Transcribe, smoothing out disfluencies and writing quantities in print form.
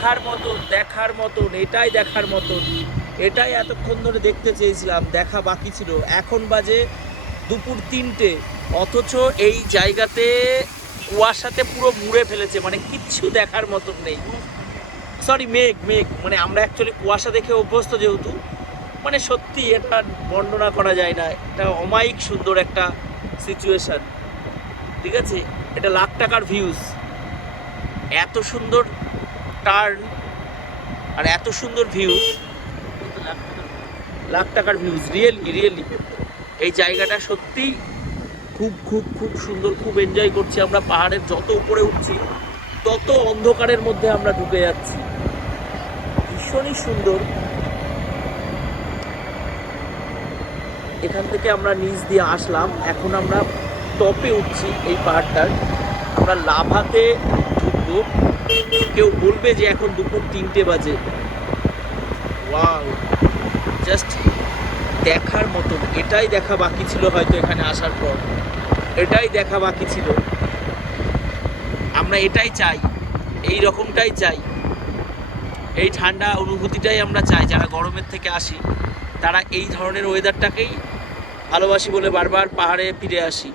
দেখার মতন, এটাই দেখার মতন। এটাই এতক্ষণ ধরে দেখতে চেয়েছিলাম, দেখা বাকি ছিল। এখন বাজে দুপুর 3টে, অথচ এই জায়গাতে কুয়াশাতে পুরো মুড়ে ফেলেছে, মানে কিচ্ছু দেখার মতন নেই। সরি, মেঘ মেঘ, মানে আমরা অ্যাকচুয়ালি কুয়াশা দেখে অভ্যস্ত যেহেতু, মানে সত্যি এটা বর্ণনা করা যায় না। এটা অমায়িক সুন্দর একটা সিচুয়েশন, ঠিক আছে? এটা লাখ টাকার ভিউজ, এত সুন্দর টার্ন আর এত সুন্দর ভিউজ, লাখ টাকার ভিউজ, রিয়েলি রিয়েলি। এই জায়গাটা সত্যি খুব খুব খুব সুন্দর, খুব এনজয় করছি আমরা। পাহাড়ের যত উপরে উঠছি তত অন্ধকারের মধ্যে আমরা ঢুকে যাচ্ছি, ভীষণই সুন্দর। এখান থেকে আমরা নিচ দিয়ে আসলাম, এখন আমরা টপে উঠছি এই পাহাড়টার। আমরা লাভাতে ঢুকবো। কেউ বলবে যে এখন দুপুর 3টে বাজে। ওয়াও, জাস্ট দেখার মতন। এটাই দেখা বাকি ছিল হয়তো এখানে আসার পর, এটাই দেখা বাকি ছিল। আমরা এটাই চাই, এই রকমটাই চাই, এই ঠান্ডা অনুভূতিটাই আমরা চাই। যারা গরমের থেকে আসি তারা এই ধরনের ওয়েদারটাকেই ভালোবাসি বলে বারবার পাহাড়ে ফিরে আসি।